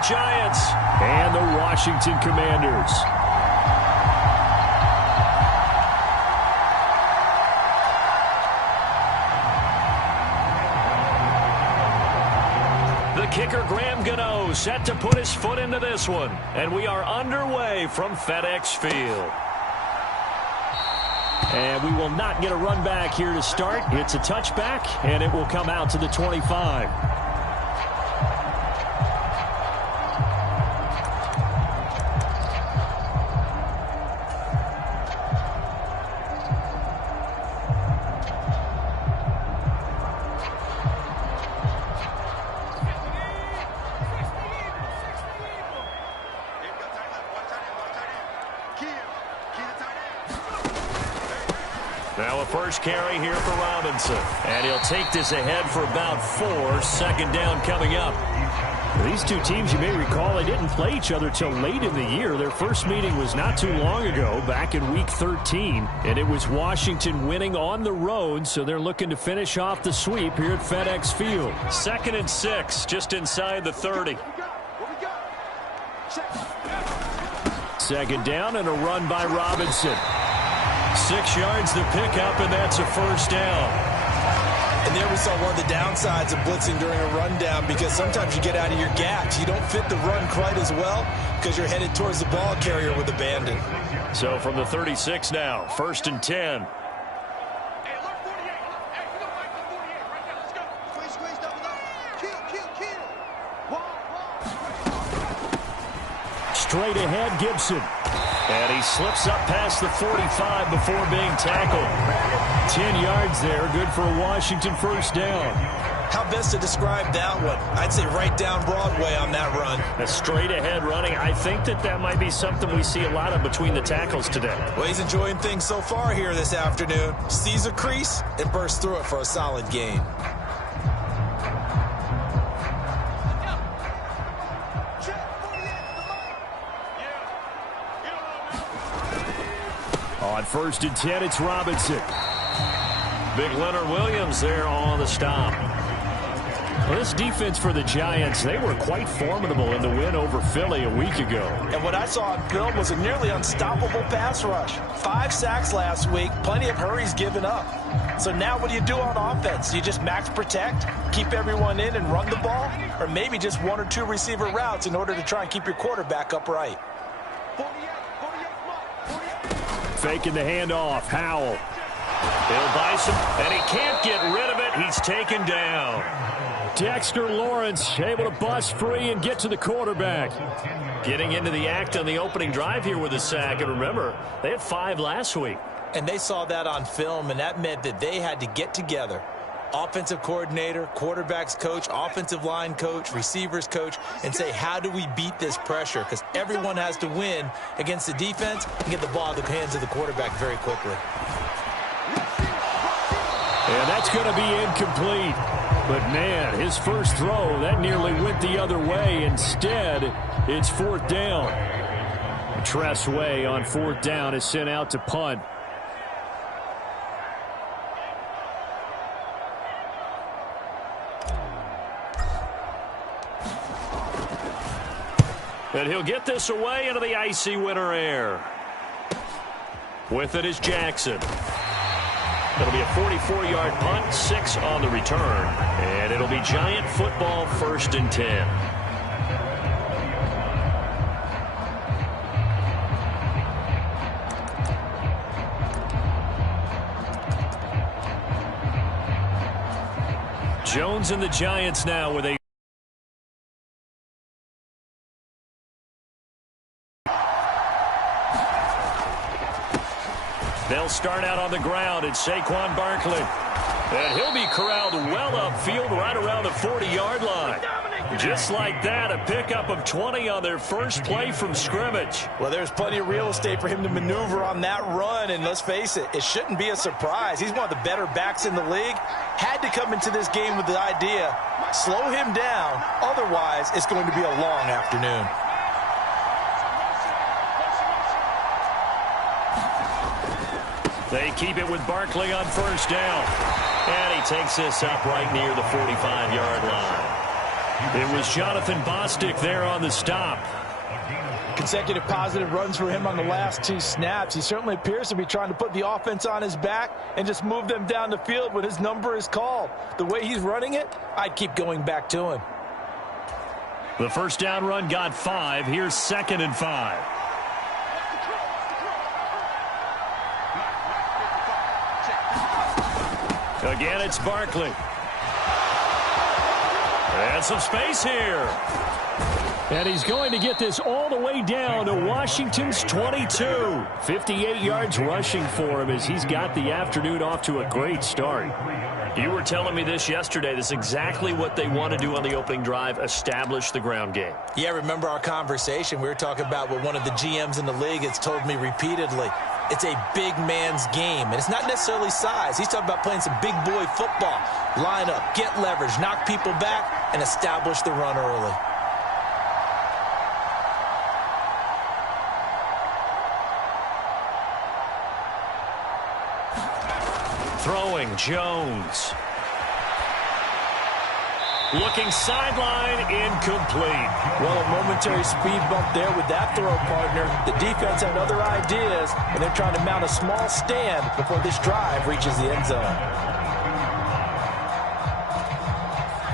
York Giants and the Washington Commanders. The kicker, Graham Gano, set to put his foot into this one. And we are underway from FedEx Field. And we will not get a run back here to start. It's a touchback, and it will come out to the 25. Now a first carry here for Robinson. And he'll take this ahead for about 4. Second down coming up. These two teams, you may recall, they didn't play each other till late in the year. Their first meeting was not too long ago, back in Week 13. And it was Washington winning on the road, so they're looking to finish off the sweep here at FedEx Field. 2nd and 6, just inside the 30. Second down and a run by Robinson. 6 yards to pick up, and that's a first down. And there we saw one of the downsides of blitzing during a rundown, because sometimes you get out of your gaps. You don't fit the run quite as well because you're headed towards the ball carrier with abandon. So from the 36 now, 1st and 10. Straight ahead, Gibson. And he slips up past the 45 before being tackled. 10 yards there, good for a Washington first down. How best to describe that one? I'd say right down Broadway on that run. A straight ahead running. I think that might be something we see a lot of between the tackles today. Well, he's enjoying things so far here this afternoon. Sees a crease and bursts through it for a solid gain. On 1st and 10, it's Robinson. Big Leonard Williams there on the stop. Well, this defense for the Giants, they were quite formidable in the win over Philly a week ago. And what I saw on film was a nearly unstoppable pass rush. 5 sacks last week, plenty of hurries given up. So now what do you do on offense? Do you just max protect, keep everyone in and run the ball? Or maybe just 1 or 2 receiver routes in order to try and keep your quarterback upright? Faking the handoff, Howell. He'll buy some, and he can't get rid of it. He's taken down. Dexter Lawrence able to bust free and get to the quarterback. Getting into the act on the opening drive here with a sack. And remember, they had 5 last week. And they saw that on film, and that meant that they had to get together. Offensive coordinator, quarterback's coach, offensive line coach, receivers coach, and say, how do we beat this pressure? Because everyone has to win against the defense and get the ball in the hands of the quarterback very quickly. And that's going to be incomplete. But, man, his first throw, that nearly went the other way. Instead, it's 4th down. Tress Way on 4th down is sent out to punt. And he'll get this away into the icy winter air. With it is Jackson. It'll be a 44-yard punt, 6 on the return. And it'll be Giant football, 1st and 10. Jones and the Giants now with a They'll start out on the ground. It's Saquon Barkley. And he'll be corralled well upfield right around the 40-yard line. Just like that, a pickup of 20 on their first play from scrimmage. Well, there's plenty of real estate for him to maneuver on that run. And let's face it, it shouldn't be a surprise. He's one of the better backs in the league. Had to come into this game with the idea, slow him down. Otherwise, it's going to be a long afternoon. They keep it with Barkley on first down. And he takes this up right near the 45-yard line. It was Jonathan Bostic there on the stop. Consecutive positive runs for him on the last 2 snaps. He certainly appears to be trying to put the offense on his back and just move them down the field when his number is called. The way he's running it, I'd keep going back to him. The first down run got 5. Here's 2nd and 5. Again, it's Barkley. And some space here. And he's going to get this all the way down to Washington's 22. 58 yards rushing for him as he's got the afternoon off to a great start. You were telling me this yesterday. This is exactly what they want to do on the opening drive, establish the ground game. Yeah, remember our conversation? We were talking about what one of the GMs in the league has told me repeatedly. It's a big man's game, and it's not necessarily size. He's talking about playing some big boy football. Line up, get leverage, knock people back, and establish the run early. Throwing, Jones. Looking sideline, incomplete. Well, a momentary speed bump there with that throw, partner. The defense had other ideas, and they're trying to mount a small stand before this drive reaches the end zone.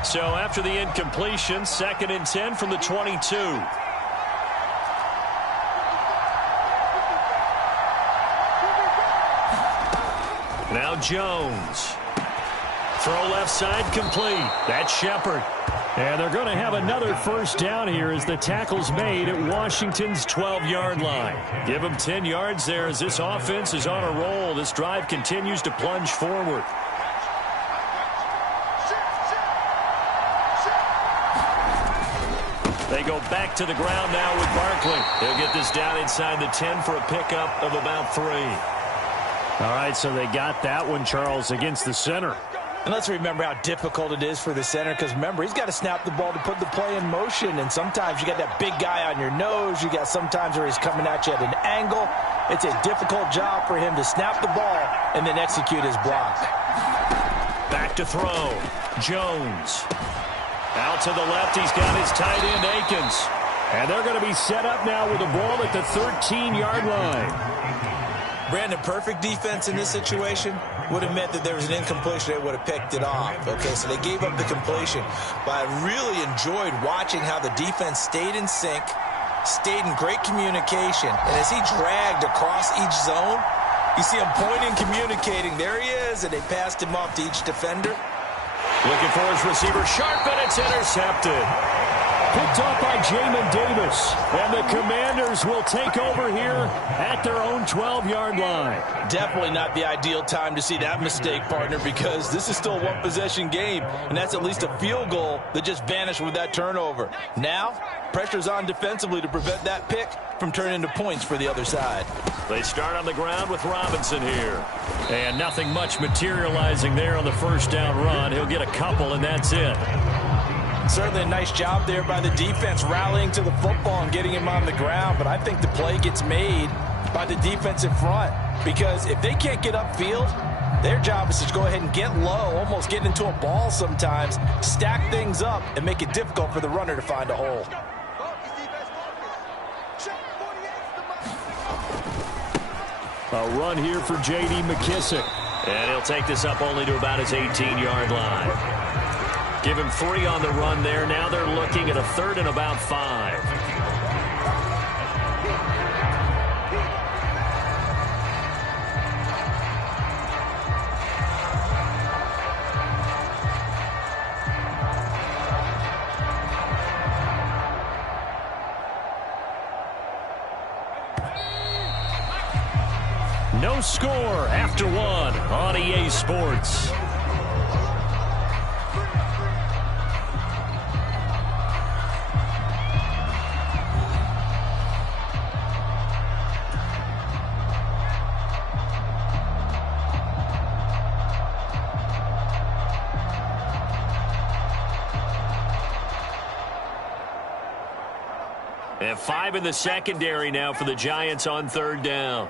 So after the incompletion, 2nd and 10 from the 22. Now Jones. Throw left side complete. That's Shepard. And they're going to have another first down here as the tackle's made at Washington's 12-yard line. Give them 10 yards there as this offense is on a roll. This drive continues to plunge forward. They go back to the ground now with Barkley. They'll get this down inside the 10 for a pickup of about 3. All right, so they got that one, Charles, against the center. And let's remember how difficult it is for the center, because remember, he's got to snap the ball to put the play in motion, and sometimes you got that big guy on your nose. You got sometimes where he's coming at you at an angle. It's a difficult job for him to snap the ball and then execute his block. Back to throw. Jones. Out to the left, he's got his tight end, Akins. And they're going to be set up now with the ball at the 13-yard line. Brandon, perfect defense in this situation would have meant that there was an incompletion. They would have picked it off. Okay, so they gave up the completion. But I really enjoyed watching how the defense stayed in sync, stayed in great communication. And as he dragged across each zone, you see him pointing, communicating. There he is, and they passed him off to each defender. Looking for his receiver, sharp, and it's intercepted. Picked off by Jamin Davis. And the Commanders will take over here at their own 12-yard line. Definitely not the ideal time to see that mistake, partner, because this is still a one-possession game, and that's at least a field goal that just vanished with that turnover. Now, pressure's on defensively to prevent that pick from turning into points for the other side. They start on the ground with Robinson here. And nothing much materializing there on the first down run. He'll get a couple, and that's it. Certainly a nice job there by the defense rallying to the football and getting him on the ground, but I think the play gets made by the defensive front, because if they can't get upfield, their job is to go ahead and get low, almost get into a ball sometimes, stack things up, and make it difficult for the runner to find a hole. A run here for J.D. McKissick. And he'll take this up only to about his 18-yard line. Give him 3 on the run there. Now they're looking at a 3rd and about 5. No score after 1 on EA Sports. And 5 in the secondary now for the Giants on 3rd down.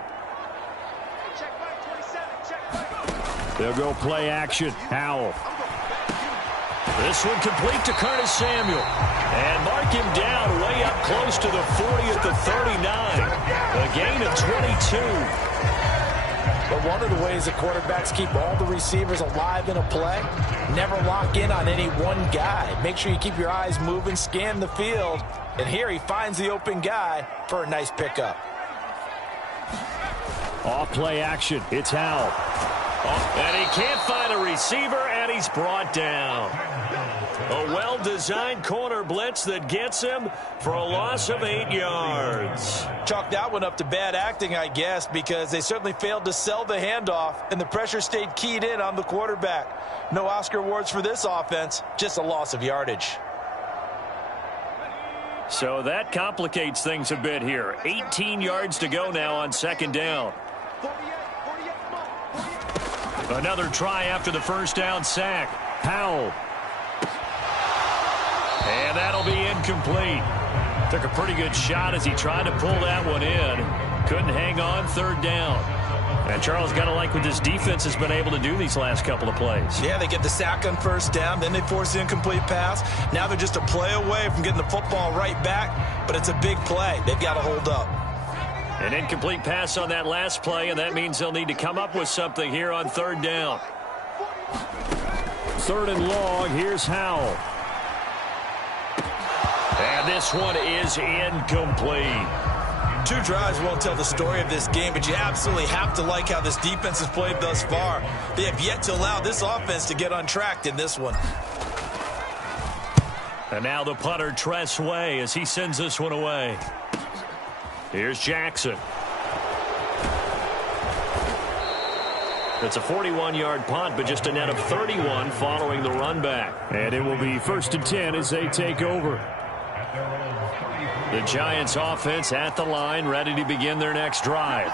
They'll go play action. Howell. This one complete to Curtis Samuel. And mark him down way up close to the 40 at the 39. A gain of 22. But one of the ways the quarterbacks keep all the receivers alive in a play, never lock in on any one guy. Make sure you keep your eyes moving, scan the field. And here he finds the open guy for a nice pickup. Off play action. It's Howell. And he can't find a receiver, and he's brought down. A well-designed corner blitz that gets him for a loss of 8 yards. Chalk that one up to bad acting, I guess, because they certainly failed to sell the handoff, and the pressure stayed keyed in on the quarterback. No Oscar awards for this offense, just a loss of yardage. So that complicates things a bit here. 18 yards to go now on second down. Another try after the first down sack. Howell. And that'll be incomplete. Took a pretty good shot as he tried to pull that one in. Couldn't hang on, third down. And Charles, got to like what this defense has been able to do these last couple of plays. Yeah, they get the sack on first down, then they force the incomplete pass. Now they're just a play away from getting the football right back, but it's a big play. They've got to hold up. An incomplete pass on that last play, and that means they'll need to come up with something here on third down. Third and long, here's Howell. And this one is incomplete. 2 drives won't tell the story of this game, but you absolutely have to like how this defense has played thus far. They have yet to allow this offense to get untracked in this one. And now the punter, Tress Way, as he sends this one away. Here's Jackson. It's a 41-yard punt, but just a net of 31 following the run back. And it will be 1st and 10 as they take over. The Giants offense at the line, ready to begin their next drive.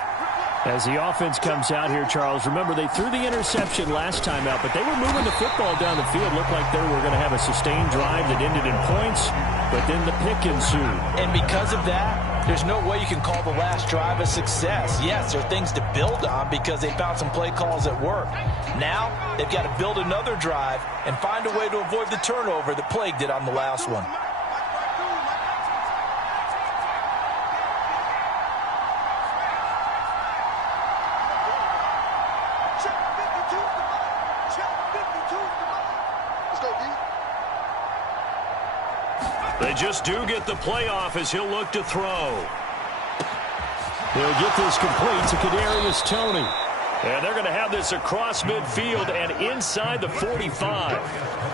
As the offense comes out here, Charles, remember they threw the interception last time out, but they were moving the football down the field. Looked like they were going to have a sustained drive that ended in points, but then the pick ensued. And because of that, there's no way you can call the last drive a success. Yes, there are things to build on because they found some play calls that work. Now, they've got to build another drive and find a way to avoid the turnover that plagued it on the last one. They just do get the playoff as he'll look to throw. They'll get this complete to Kadarius Toney. And they're going to have this across midfield and inside the 45.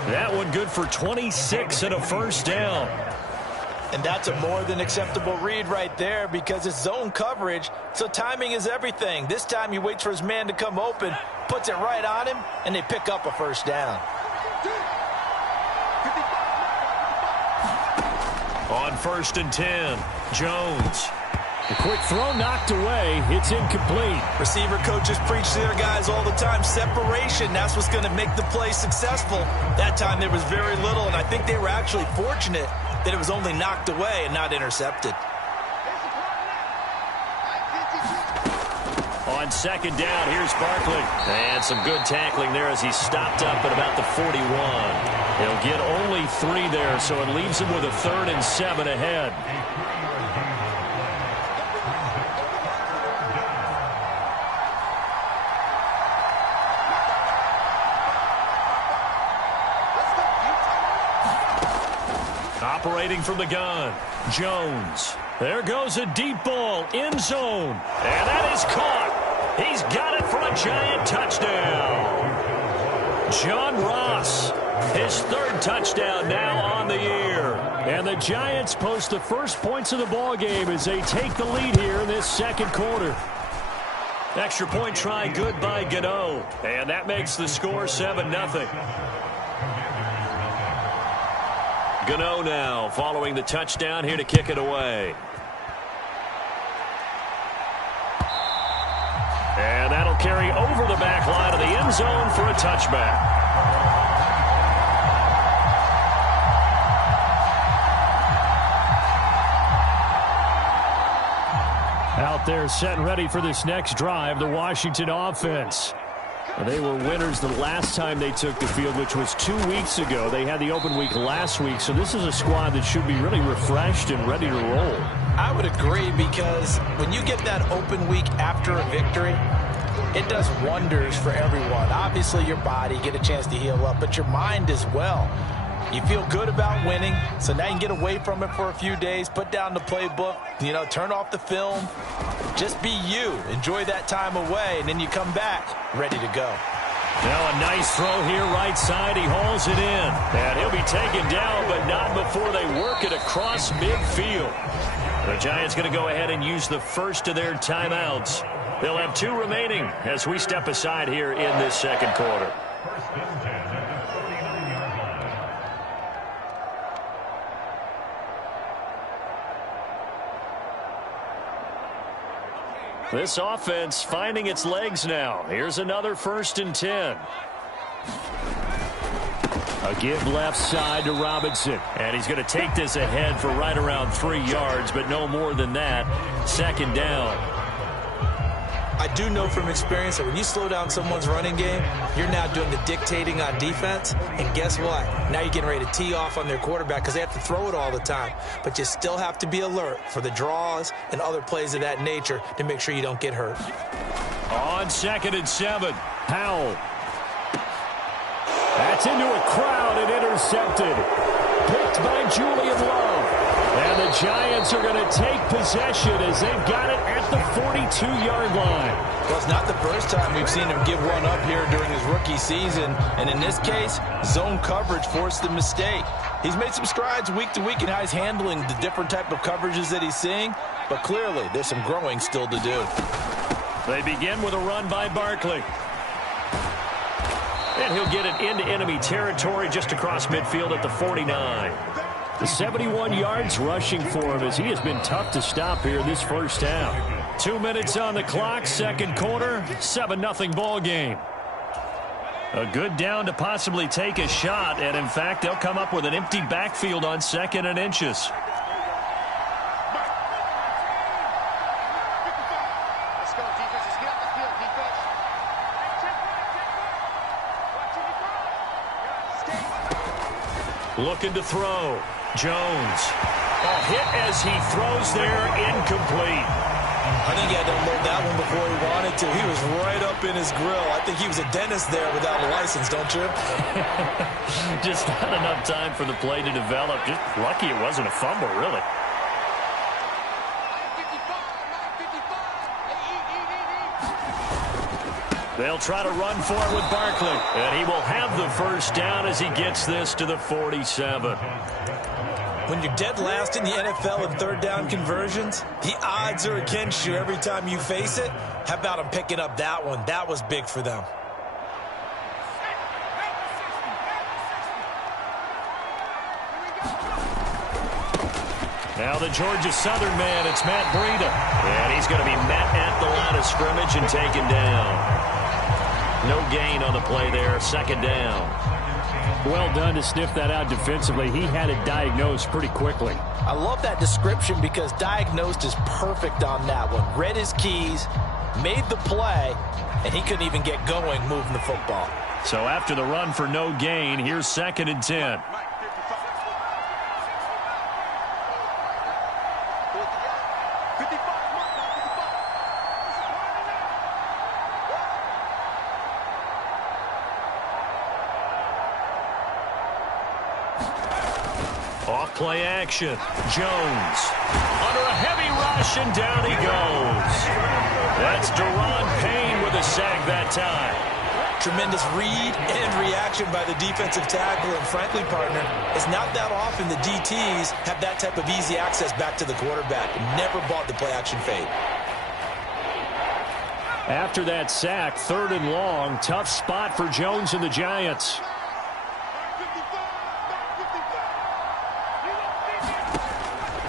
That one good for 26 and a first down. And that's a more than acceptable read right there because it's zone coverage, so timing is everything. This time he waits for his man to come open, puts it right on him, and they pick up a first down. On 1st and 10, Jones. A quick throw knocked away. It's incomplete. Receiver coaches preach to their guys all the time. Separation, that's what's going to make the play successful. That time there was very little, and I think they were actually fortunate that it was only knocked away and not intercepted. On second down, here's Barkley. And some good tackling there as he stopped up at about the 41. He'll get only 3 there, so it leaves him with a 3rd and 7 ahead. Operating from the gun, Jones. There goes a deep ball, end zone. And that is caught. He's got it for a Giant touchdown. John Ross, his 3rd touchdown now on the year. And the Giants post the first points of the ball game as they take the lead here in this second quarter. Extra point try good by Gano. And that makes the score 7-0. Gano now following the touchdown here to kick it away. And that'll carry over the back line of the end zone for a touchback. Out there set and ready for this next drive, the Washington offense. They were winners the last time they took the field, which was 2 weeks ago. They had the open week last week, so this is a squad that should be really refreshed and ready to roll. I would agree, because when you get that open week after a victory, it does wonders for everyone. Obviously, your body, get a chance to heal up, but your mind as well. You feel good about winning, so now you can get away from it for a few days, put down the playbook, turn off the film. Just be you. Enjoy that time away, and then you come back ready to go. Now a nice throw here right side. He hauls it in. And he'll be taken down, but not before they work it across midfield. The Giants going to go ahead and use the first of their timeouts. They'll have 2 remaining as we step aside here in this second quarter. This offense finding its legs now. Here's another 1st and 10. A give left side to Robinson. And he's going to take this ahead for right around 3 yards, but no more than that. 2nd down. I do know from experience that when you slow down someone's running game, you're now doing the dictating on defense. And guess what? Now you're getting ready to tee off on their quarterback because they have to throw it all the time. But you still have to be alert for the draws and other plays of that nature to make sure you don't get hurt. On 2nd and 7, Powell. That's into a crowd and intercepted. Picked by Julian Love. And the Giants are going to take possession as they've got it at the 42-yard line. Well, it's not the first time we've seen him give one up here during his rookie season. And in this case, zone coverage forced the mistake. He's made some strides week to week in how he's handling the different type of coverages that he's seeing. But clearly, there's some growing still to do. They begin with a run by Barkley. And he'll get it into enemy territory just across midfield at the 49. The 71 yards rushing for him as he has been tough to stop here this first half. 2 minutes on the clock, second quarter, 7-0 ball game. A good down to possibly take a shot, and in fact, they'll come up with an empty backfield on 2nd and inches. Looking to throw. Jones. A hit as he throws there, incomplete. I think he had to unload that one before he wanted to. He was right up in his grill. I think he was a dentist there without a license, don't you? Just not enough time for the play to develop. Just lucky it wasn't a fumble, really. They'll try to run for it with Barkley. And he will have the first down as he gets this to the 47. When you're dead last in the NFL in 3rd down conversions, the odds are against you every time you face it. How about him picking up that one? That was big for them. Now the Georgia Southern man, it's Matt Breida. And he's going to be met at the line of scrimmage and taken down. No gain on the play there, 2nd down. Well done to sniff that out defensively. He had it diagnosed pretty quickly. I love that description because diagnosed is perfect on that one. Read his keys, made the play, and he couldn't even get going moving the football. So after the run for no gain, here's 2nd and 10. Off-play action. Jones. Under a heavy rush, and down he goes. That's Deron Payne with a sack that time. Tremendous read and reaction by the defensive tackle. And frankly, partner, it's not that often the DTs have that type of easy access back to the quarterback. Never bought the play-action fade. After that sack, 3rd and long. Tough spot for Jones and the Giants.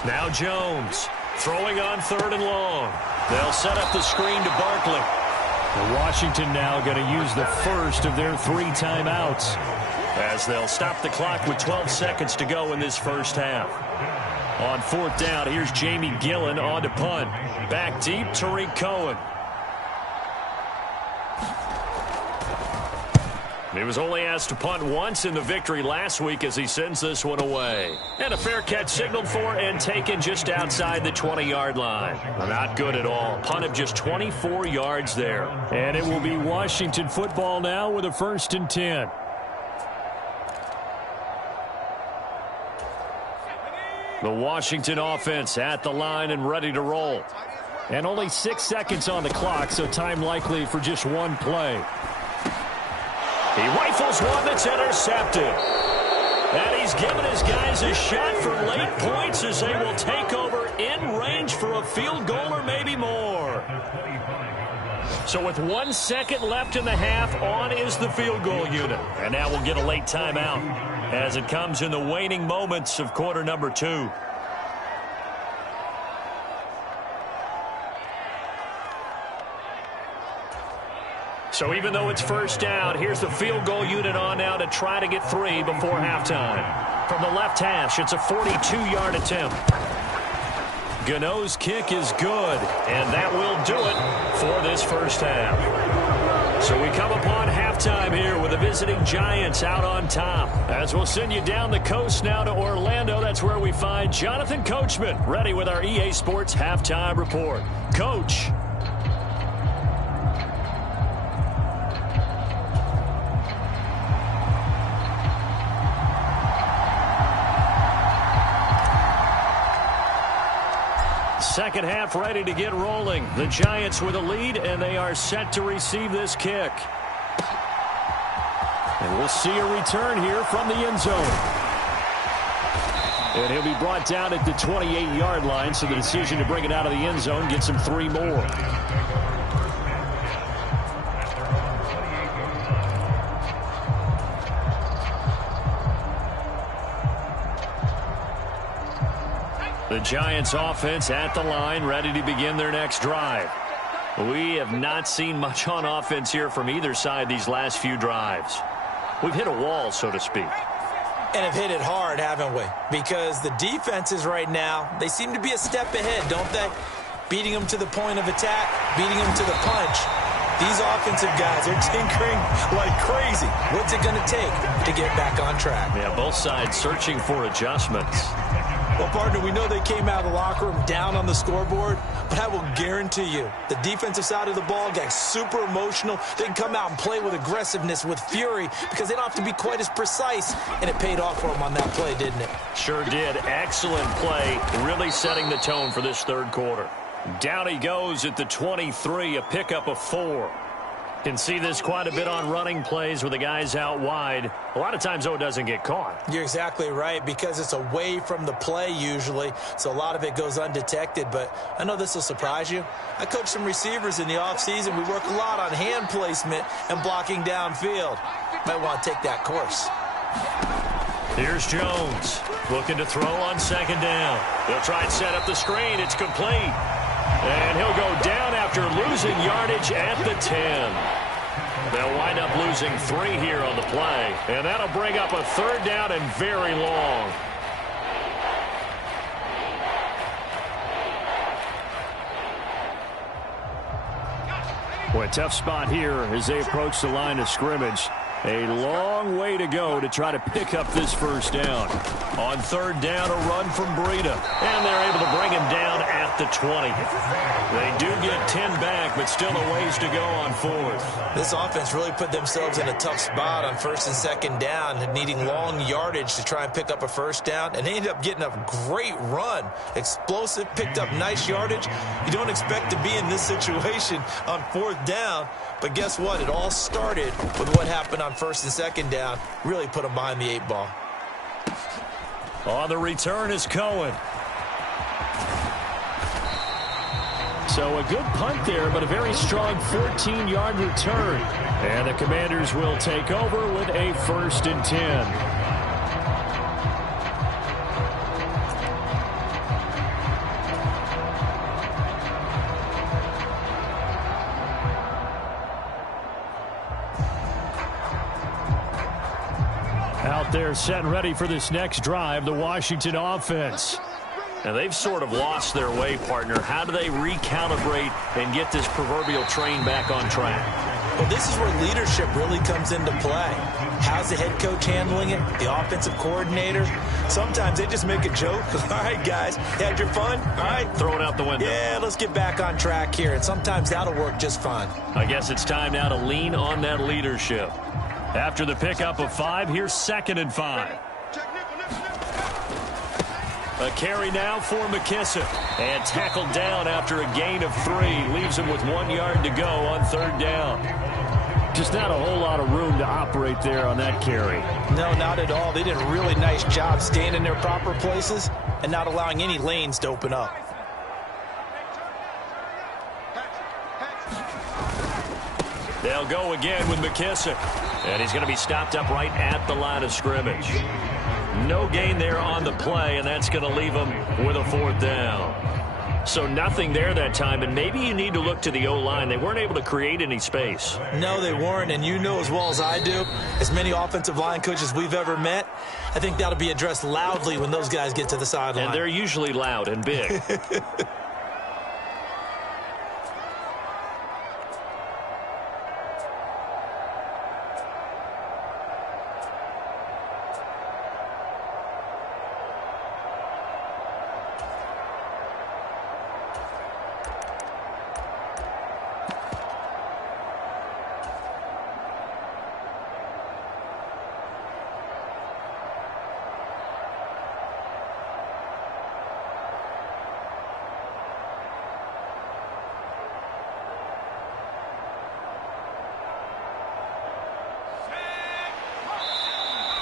Now Jones throwing on 3rd and long. They'll set up the screen to Barkley. And Washington now going to use the first of their 3 timeouts as they'll stop the clock with 12 seconds to go in this first half. On 4th down, here's Jamie Gillen on to punt. Back deep, Tariq Cohen. He was only asked to punt once in the victory last week as he sends this one away. And a fair catch signaled for and taken just outside the 20-yard line. Not good at all. Punt of just 24 yards there. And it will be Washington football now with a 1st and 10. The Washington offense at the line and ready to roll. And only 6 seconds on the clock, so time likely for just one play. He rifles one that's intercepted. And he's given his guys a shot for late points as they will take over in range for a field goal or maybe more. So with 1 second left in the half, on is the field goal unit. And now we'll get a late timeout as it comes in the waning moments of quarter number 2. So even though it's first down, here's the field goal unit on now to try to get 3 before halftime. From the left hash, it's a 42-yard attempt. Gano's kick is good, and that will do it for this first half. So we come upon halftime here with the visiting Giants out on top. As we'll send you down the coast now to Orlando, that's where we find Jonathan Coachman ready with our EA Sports halftime report. Coach. Second half ready to get rolling. The Giants with a lead, and they are set to receive this kick. And we'll see a return here from the end zone. And he'll be brought down at the 28-yard line, so the decision to bring it out of the end zone gets him 3 more. The Giants offense at the line, ready to begin their next drive. We have not seen much on offense here from either side these last few drives. We've hit a wall, so to speak. And have hit it hard, haven't we? Because the defenses right now, they seem to be a step ahead, don't they? Beating them to the point of attack, beating them to the punch. These offensive guys are tinkering like crazy. What's it going to take to get back on track? Yeah, both sides searching for adjustments. Well, partner, we know they came out of the locker room down on the scoreboard, but I will guarantee you the defensive side of the ball got super emotional. They can come out and play with aggressiveness, with fury, because they don't have to be quite as precise, and it paid off for them on that play, didn't it? Sure did. Excellent play, really setting the tone for this third quarter. Down he goes at the 23, a pickup of 4. Can see this quite a bit on running plays with the guys out wide. A lot of times, though, it doesn't get caught. You're exactly right, because it's away from the play usually, so a lot of it goes undetected. But I know this will surprise you. I coach some receivers in the offseason. We work a lot on hand placement and blocking downfield. Might want to take that course. Here's Jones looking to throw on second down. They'll try and set up the screen. It's complete. And he'll go down after losing yardage at the 10. They'll wind up losing 3 here on the play. And that'll bring up a third down and very long. Boy, a tough spot here as they approach the line of scrimmage. A long way to go to try to pick up this first down. On third down, a run from Breida. And they're able to bring him down at the 20. They do get 10 back, but still a ways to go on fourth. This offense really put themselves in a tough spot on first and second down, needing long yardage to try and pick up a first down. And they ended up getting a great run. Explosive, picked up nice yardage. You don't expect to be in this situation on fourth down. But guess what? It all started with what happened on first and second down. Really put them behind the 8 ball. On the return is Cohen. So a good punt there, but a very strong 14-yard return. And the Commanders will take over with a 1st and 10. Out there set and ready for this next drive, the Washington offense. And they've sort of lost their way, partner. How do they recalibrate and get this proverbial train back on track? Well, this is where leadership really comes into play. How's the head coach handling it? The offensive coordinator? Sometimes they just make a joke. All right, guys, you had your fun? All right. Throw it out the window. Yeah, let's get back on track here. And sometimes that'll work just fine. I guess it's time now to lean on that leadership. After the pickup of 5, here's 2nd and 5. A carry now for McKissick. And tackled down after a gain of 3. Leaves him with 1 yard to go on 3rd down. Just not a whole lot of room to operate there on that carry. No, not at all. They did a really nice job staying in their proper places and not allowing any lanes to open up. They'll go again with McKissick. And he's going to be stopped up right at the line of scrimmage. No gain there on the play, and that's going to leave him with a 4th down. So nothing there that time, and maybe you need to look to the O-line. They weren't able to create any space. No, they weren't, and you know as well as I do, as many offensive line coaches we've ever met, I think that'll be addressed loudly when those guys get to the sideline. And they're usually loud and big.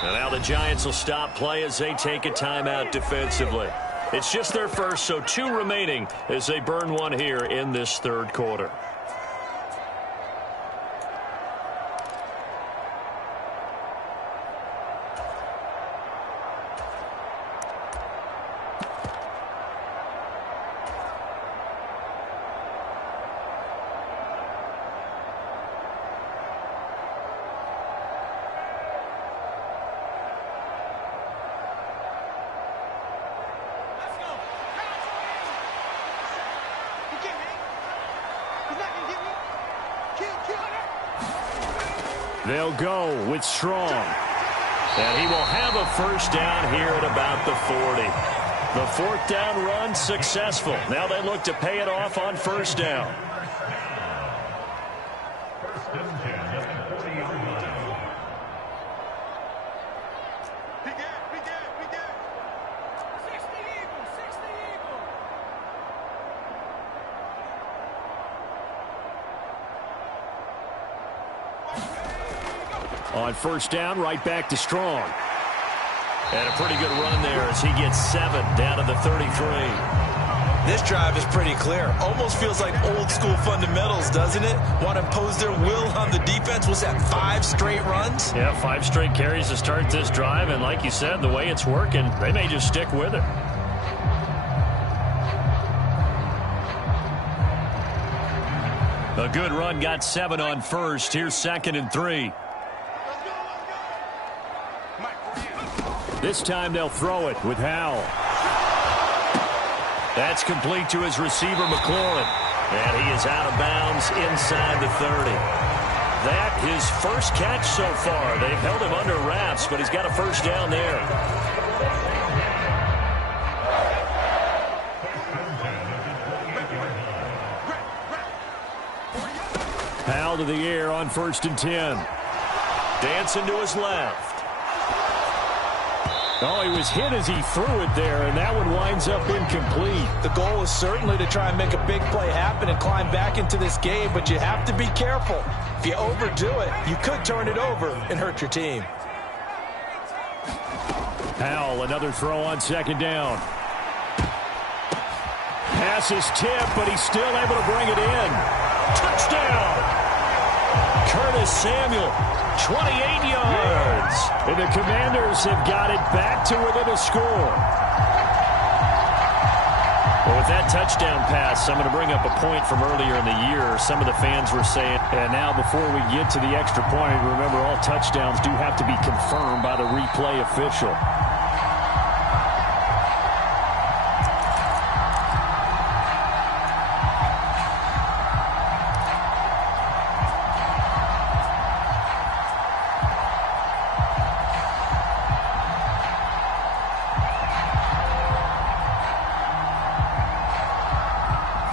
And now the Giants will stop play as they take a timeout defensively. It's just their first, so 2 remaining as they burn 1 here in this 3rd quarter. They'll go with Strong. And he will have a 1st down here at about the 40. The 4th down run successful. Now they look to pay it off on 1st down. On 1st down, right back to Strong. And a pretty good run there as he gets 7 down to the 33. This drive is pretty clear. Almost feels like old school fundamentals, doesn't it? Want to impose their will on the defense. Was that 5 straight runs? Yeah, 5 straight carries to start this drive. And like you said, the way it's working, they may just stick with it. A good run, got 7 on 1st. Here's 2nd and 3. This time they'll throw it with Howell. That's complete to his receiver, McLaurin. And he is out of bounds inside the 30. That his first catch so far. They've held him under wraps, but he's got a 1st down there. Howell to the air on 1st and 10. Dancing to his left. Oh, he was hit as he threw it there, and that one winds up incomplete. The goal is certainly to try and make a big play happen and climb back into this game, but you have to be careful. If you overdo it, you could turn it over and hurt your team. Howell, another throw on 2nd down. Pass is tipped, but he's still able to bring it in. Touchdown! Curtis Samuel, 28 yards. And the Commanders have got it back to within a score. Well, with that touchdown pass, I'm going to bring up a point from earlier in the year. Some of the fans were saying, and now before we get to the extra point, remember all touchdowns do have to be confirmed by the replay official.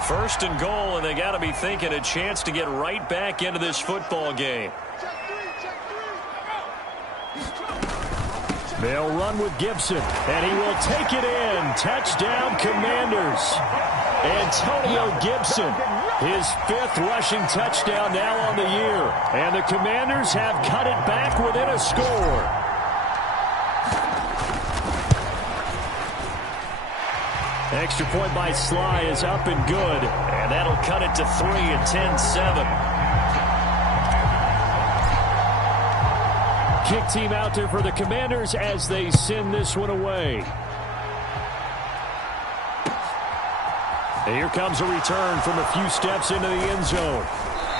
First and goal, and they got to be thinking a chance to get right back into this football game. They'll run with Gibson, and he will take it in. Touchdown, Commanders. Antonio Gibson, his 5th rushing touchdown now on the year. And the Commanders have cut it back within a score. Extra point by Sly is up and good. And that'll cut it to 3 at 10-7. Kick team out there for the Commanders as they send this one away. And here comes a return from a few steps into the end zone.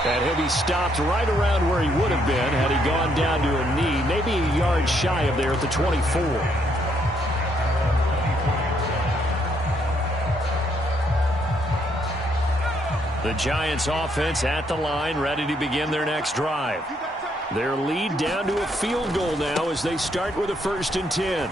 And he'll be stopped right around where he would have been had he gone down to a knee, maybe a yard shy of there at the 24. The Giants offense at the line, ready to begin their next drive. Their lead down to a field goal now as they start with a 1st and 10.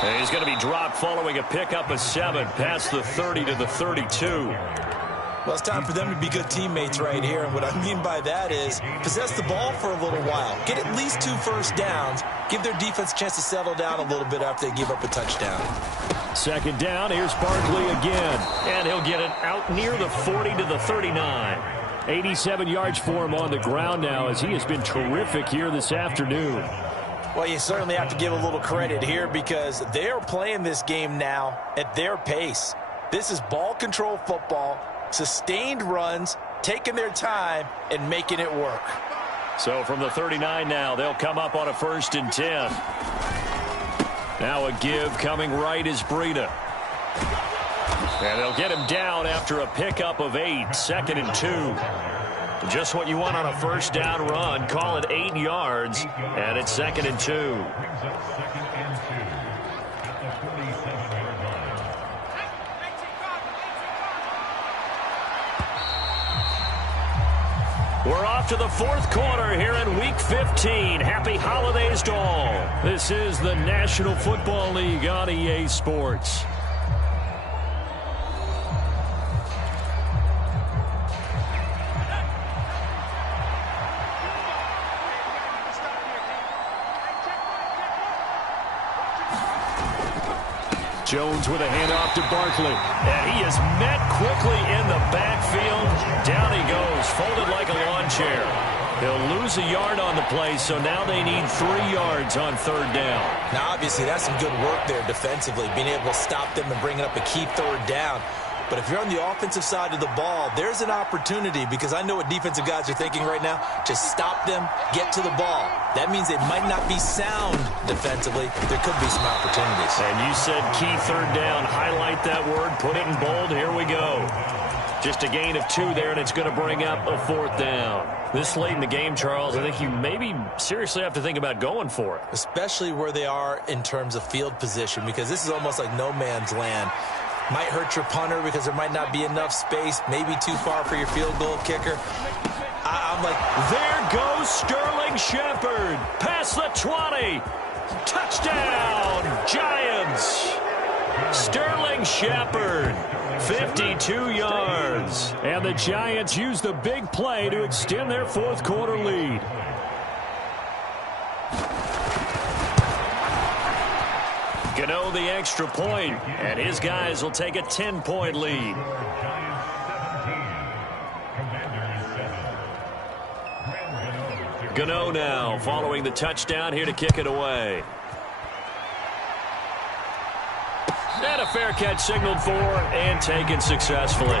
And he's going to be dropped following a pickup of 7 past the 30 to the 32. Well, it's time for them to be good teammates right here. And what I mean by that is possess the ball for a little while. Get at least 2 first downs. Give their defense a chance to settle down a little bit after they give up a touchdown. 2nd down, here's Barkley again. And he'll get it out near the 40 to the 39. 87 yards for him on the ground now as he has been terrific here this afternoon. Well, you certainly have to give a little credit here because they're playing this game now at their pace. This is ball control football, sustained runs, taking their time, and making it work. So from the 39 now, they'll come up on a 1st and 10. Now a give coming right is Breida. And they'll get him down after a pickup of 8, 2nd and 2. Just what you want on a 1st down run. Call it 8 yards, and it's 2nd and 2. We're off to the 4th quarter here in Week 15. Happy holidays to all. This is the National Football League on EA Sports. Jones with a handoff to Barkley. And he is met quickly in the backfield. Down he goes, folded like a lawn chair. He'll lose a yard on the play, so now they need 3 yards on 3rd down. Now, obviously, that's some good work there defensively, being able to stop them and bringing up a key 3rd down. But if you're on the offensive side of the ball, there's an opportunity because I know what defensive guys are thinking right now. Just stop them, get to the ball. That means they might not be sound defensively. There could be some opportunities. And you said key 3rd down. Highlight that word. Put it in bold. Here we go. Just a gain of 2 there, and it's going to bring up a 4th down. This late in the game, Charles, I think you maybe seriously have to think about going for it. Especially where they are in terms of field position because this is almost like no man's land. Might hurt your punter because there might not be enough space, maybe too far for your field goal kicker. I'm like, there goes Sterling Shepard. Past the 20. Touchdown, Giants. Sterling Shepard, 52 yards. And the Giants use the big play to extend their 4th quarter lead. Gano the extra point, and his guys will take a 10-point lead. Gano now following the touchdown here to kick it away. And a fair catch signaled for and taken successfully.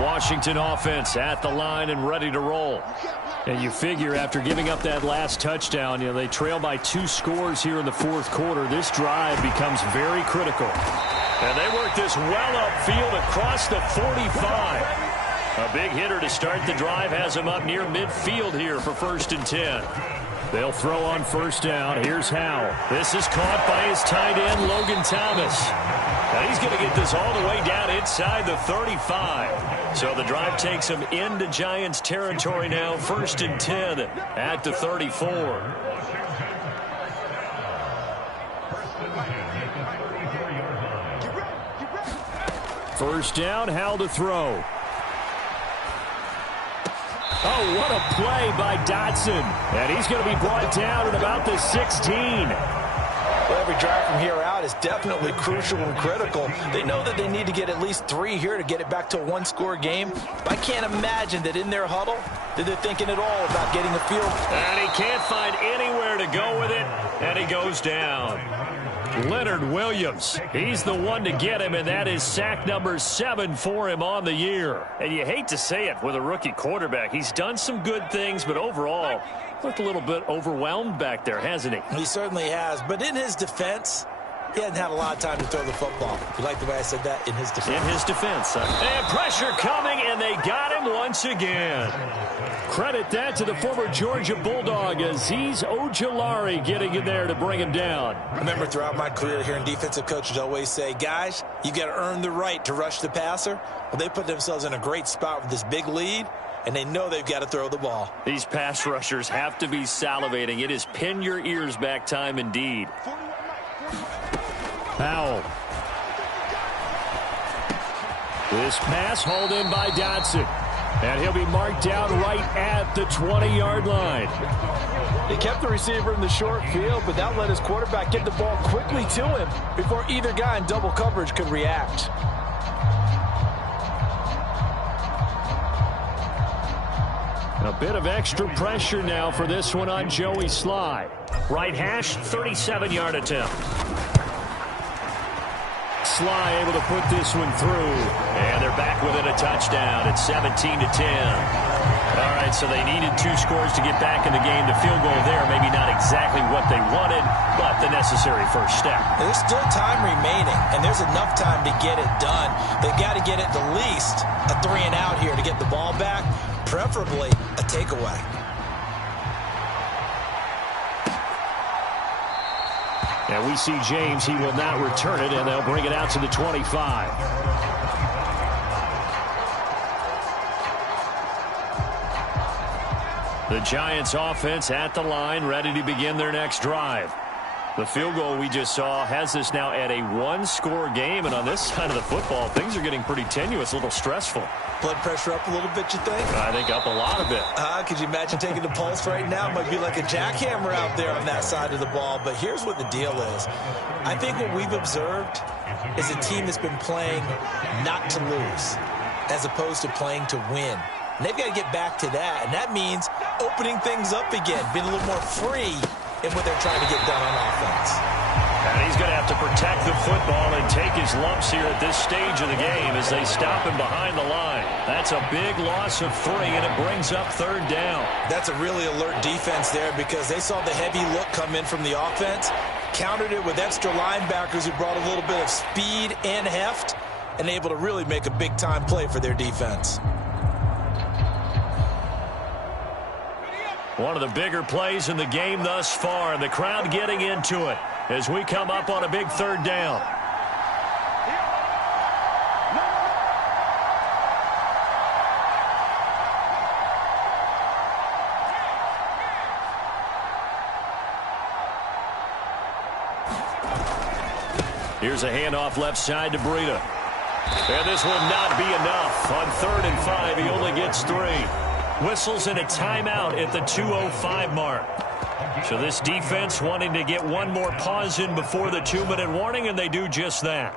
Washington offense at the line and ready to roll. And you figure after giving up that last touchdown, they trail by 2 scores here in the 4th quarter. This drive becomes very critical. And they work this well upfield across the 45. A big hitter to start the drive has him up near midfield here for 1st and 10. They'll throw on 1st down. Here's Howell. This is caught by his tight end, Logan Thomas. Now he's going to get this all the way down inside the 35. So the drive takes them into Giants territory now. 1st and 10 at the 34. First down, Howell to throw. Oh, what a play by Dotson. And he's going to be brought down at about the 16. Well, every drive from here out is definitely crucial and critical. They know that they need to get at least 3 here to get it back to a one-score game. I can't imagine that in their huddle that they're thinking at all about getting a field. And he can't find anywhere to go with it, and he goes down. Leonard Williams, he's the one to get him, and that is sack number 7 for him on the year. And you hate to say it with a rookie quarterback. He's done some good things, but overall, looked a little bit overwhelmed back there, hasn't he? He certainly has, but in his defense, he hasn't had a lot of time to throw the football. You like the way I said that? In his defense. In his defense. And pressure coming, and they got him once again. Credit that to the former Georgia Bulldog, Azeez Ojulari getting in there to bring him down. I remember throughout my career hearing defensive coaches always say, guys, you got to earn the right to rush the passer. Well, they put themselves in a great spot with this big lead, and they know they've got to throw the ball. These pass rushers have to be salivating. It is pin your ears back time indeed. Howell. This pass hauled in by Dotson. And he'll be marked down right at the 20-yard line. They kept the receiver in the short field, but that let his quarterback get the ball quickly to him before either guy in double coverage could react. A bit of extra pressure now for this one on Joey Sly. Right hash, 37-yard attempt. Sly able to put this one through. And they're back within a touchdown. It's 17-10. All right, so they needed 2 scores to get back in the game. The field goal there, maybe not exactly what they wanted, but the necessary first step. There's still time remaining, and there's enough time to get it done. They've got to get at the least a 3-and-out here to get the ball back, preferably a takeaway. And we see James. He will not return it, and they'll bring it out to the 25. The Giants offense at the line, ready to begin their next drive. The field goal we just saw has us now at a 1-score game, and on this side of the football, things are getting pretty tenuous, a little stressful. Blood pressure up a little bit, you think? I think up a lot of it. Could you imagine taking the pulse right now? It might be like a jackhammer out there on that side of the ball, but here's what the deal is. I think what we've observed is a team that's been playing not to lose as opposed to playing to win. And they've got to get back to that, and that means opening things up again, being a little more free in what they're trying to get done on offense. And he's going to have to protect the football and take his lumps here at this stage of the game as they stop him behind the line. That's a big loss of 3, and it brings up 3rd down. That's a really alert defense there because they saw the heavy look come in from the offense, countered it with extra linebackers who brought a little bit of speed and heft, and able to really make a big-time play for their defense. One of the bigger plays in the game thus far, and the crowd getting into it as we come up on a big 3rd down. Here's a handoff left side to Breida. And this will not be enough. On 3rd and 5, he only gets 3. Whistles and a timeout at the 2:05 mark. So this defense wanting to get one more pause in before the 2-minute warning, and they do just that.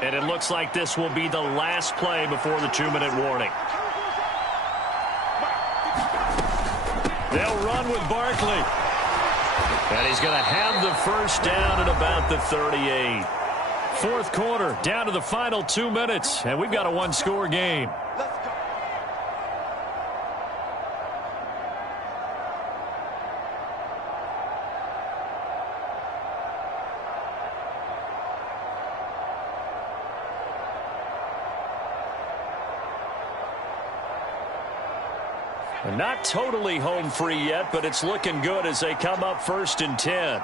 And it looks like this will be the last play before the 2-minute warning. They'll run with Barkley. And he's going to have the first down at about the 38. 4th quarter, down to the final 2 minutes, and we've got a 1-score game. Not totally home free yet, but it's looking good as they come up 1st and 10.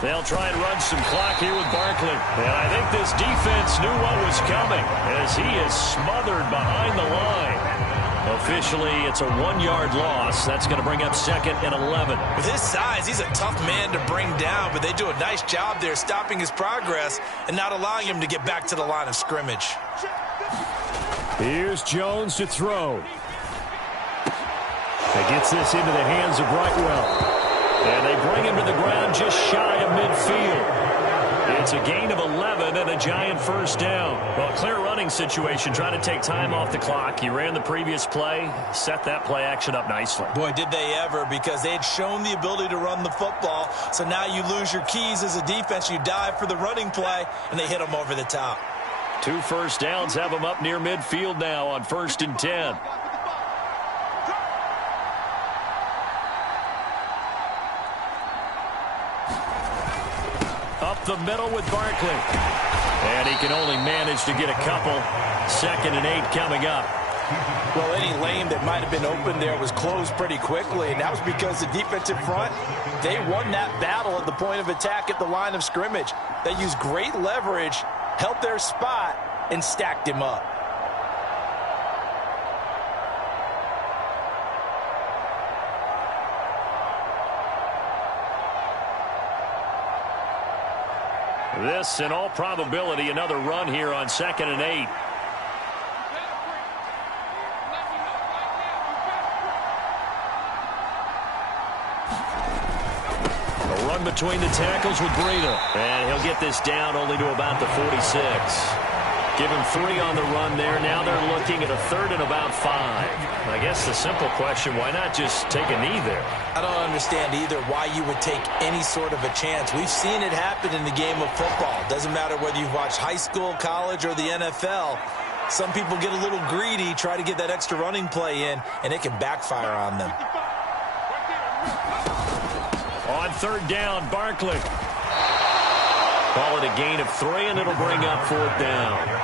They'll try and run some clock here with Barkley. And I think this defense knew what was coming as he is smothered behind the line. Officially, it's a 1-yard loss. That's going to bring up 2nd and 11. With his size, he's a tough man to bring down, but they do a nice job there stopping his progress and not allowing him to get back to the line of scrimmage. Here's Jones to throw. He gets this into the hands of Brightwell. And they bring him to the ground just shy of midfield. It's a gain of 11 and a giant 1st down. Well, clear running situation, trying to take time off the clock. He ran the previous play, set that play action up nicely. Boy, did they ever, because they had shown the ability to run the football. So now you lose your keys as a defense. You dive for the running play, and they hit him over the top. 2 1st downs have him up near midfield now on 1st and 10. Up the middle with Barkley. And he can only manage to get a couple. 2nd and 8 coming up. Well, any lane that might have been open there was closed pretty quickly, and that was because the defensive front, they won that battle at the point of attack at the line of scrimmage. They used great leverage, held their spot, and stacked him up. This, in all probability, another run here on 2nd and 8. A run between the tackles with Breida. And he'll get this down only to about the 46. Give him 3 on the run there. Now they're looking at a 3rd and about 5. I guess the simple question, why not just take a knee there? I don't understand either why you would take any sort of a chance. We've seen it happen in the game of football. Doesn't matter whether you've watched high school, college, or the NFL. Some people get a little greedy, try to get that extra running play in, and it can backfire on them. On 3rd down, Barkley. Call it a gain of 3, and it'll bring up 4th down.